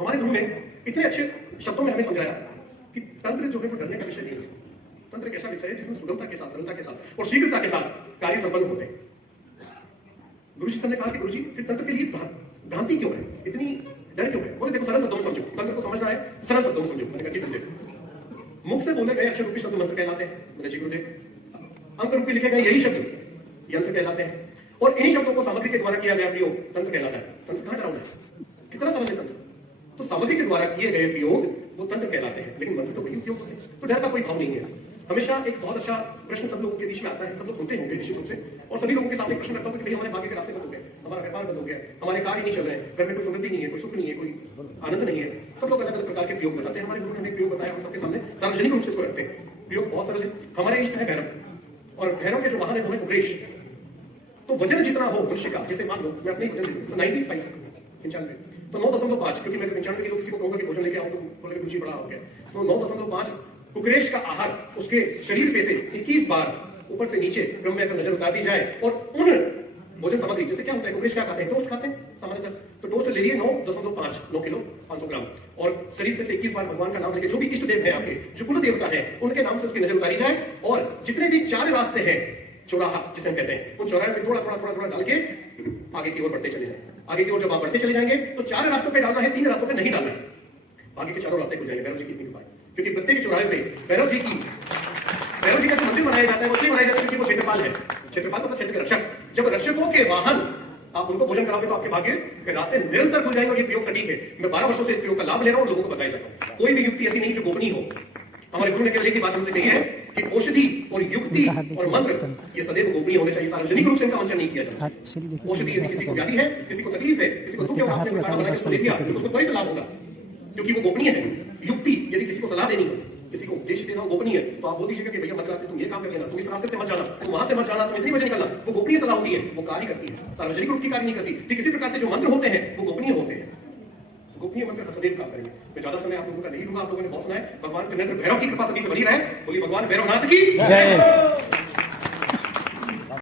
हमारे गुरु ने इतने अच्छे शब्दों में हमें समझाया कि तंत्र जो है वो डरने का विषय नहीं है। तंत्र एक ऐसा विषय है जिसमें सुगमता के साथ, सरलता के साथ और शीघ्रता के साथ कार्य संपन्न होते हैं। गुरु जी ने कहा कि गुरु जी फिर तंत्र के लिए भ्रांति क्यों है, इतनी डर क्यों है? बोले देखो सरल शब्दों में समझो, तंत्र को समझना है सरल शब्दों में समझो। मैंने कहा जी गुरुदेव। मुख से बोले गए अक्षर रूपी शब्द मंत्र कहलाते हैं। मैंने जी गुरुदेव। अंक रूपी लिखे गए यही शब्द यंत्र कहलाते हैं और इन्हीं शब्दों को सामग्री के द्वारा किया गया प्रयोग तंत्र कहलाता है। तंत्र कहां डरावना है, कितना सरल है तंत्र। तो सामग्री के द्वारा किए गए प्रयोग वो तंत्र कहलाते हैं, लेकिन मंत्र तो वही उपयोग होते हैं। तो डर का कोई भाव नहीं है। हमेशा एक बहुत अच्छा प्रश्न सब लोगों के बीच में आता है, सब लोग सुनते होंगे निश्चित रूप से, और सभी लोगों के सामने प्रश्न रखता हूं कि भाई हमारे भाग्य के रास्ते बंद हो गए, हमारा व्यापार बंद हो गया, हमारे कार्य नहीं चल रहे हैं, घर में कोई समृद्धि नहीं है, कोई सुख नहीं है, कोई आनंद नहीं है। सब लोग अलग अलग प्रकार के प्रयोग बताते हैं। हमारे गुरु ने हमें प्रयोग बताया, हम सबके सामने सार्वजनिक रूप से इसको रखते हैं। प्रयोग बहुत सरल है। हमारे इष्ट है भैरव, और भैरव के जो वाहन है वो है उग्रेश। तो वजन जितना हो मनुष्य का, जैसे मान लो मैं अपने वजन देखूं तो 95 95, तो 9.5, क्योंकि मैं 95 किलो किसी को कहूंगा कि भोजन लेके आओ तो बोलेगा रुचि बड़ा हो गया, तो 9.5 कुकरेश का आहार उसके शरीर पे से 21 बार ऊपर से नीचे क्रम में अगर नजर उतार दी जाए और उन भोजन सामग्री, जैसे क्या होता है कुकरेश क्या खाते हैं, टोस्ट खाते हैं सामान्यतः, तो टोस्ट ले लिए 9.5 9 किलो 500 ग्राम, और शरीर पे से 21 बार भगवान का नाम लेके जो भी इष्ट देव है आपके, जो कुल देवता है, उनके नाम से उसकी नजर उतारी जाए, और जितने भी 4 रास्ते हैं, चौराहा जिसे हम कहते हैं, उन चौराहे में थोड़ा थोड़ा थोड़ा थोड़ा डाल के आगे की ओर बढ़ते चले जाएं। आगे की ओर जब आप बढ़ते चले जाएंगे तो 4 रास्तों पे डालना है, 3 रास्तों पे नहीं डालना है। आगे के 4 रास्ते खुल जाएंगे भैरव जी की इतनी कृपा है, क्योंकि प्रत्येक चौराहे पे भैरव जी का जो मंदिर बनाया जाता है वो इसलिए बनाया जाता है क्योंकि वो क्षेत्रपाल है। क्षेत्रपाल मतलब क्षेत्र के रक्षक। जब रक्षकों के वाहन आप उनको भोजन कराओगे तो आपके भाग्य के रास्ते निरंतर खुल जाएंगे। और ये प्रयोग सटीक है। मैं 12 वर्षों से इस प्रयोग का लाभ ले रहा हूं, लोगों को बताया जाता है। कोई भी युक्ति ऐसी नहीं जो गोपनीय हो। हमारे गुरु ने केवल एक ही बात हमसे कही है कि औषधि और युक्ति और मंत्र ये सदैव गोपनीय होने चाहिए, सार्वजनिक रूप से इनका मंचन नहीं किया जाता। औषधि यदि किसी को व्याधि है, किसी को तकलीफ है, किसी को दुख है, आपने कोई काढ़ा बना के उसको दे दिया तो उसको त्वरित लाभ होगा, क्योंकि वो गोपनीय है। युक्ति यदि किसी को सलाह देनी हो, किसी को उपदेश देना हो, गोपनीय है, तो आप बोल दीजिएगा कि भैया मत रास्ते तुम ये काम कर लेना, तुम इस रास्ते से मत जाना, तुम वहां से मत जाना, तुम इतनी बजे निकलना, वो गोपनीय सलाह होती है, वो कार्य करती है, सार्वजनिक रूप की कार्य नहीं करती। ठीक इसी प्रकार से जो मंत्र होते हैं वो गोपनीय होते हैं। गोपनीय मंत्र सदैव काम करेंगे। मैं ज्यादा समय आप लोगों का नहीं लूंगा, आप लोगों ने बहुत सुना है। भगवान त्रिनेत्र भैरव की कृपा सभी पे बनी रहे। बोली भगवान भैरवनाथ की जय।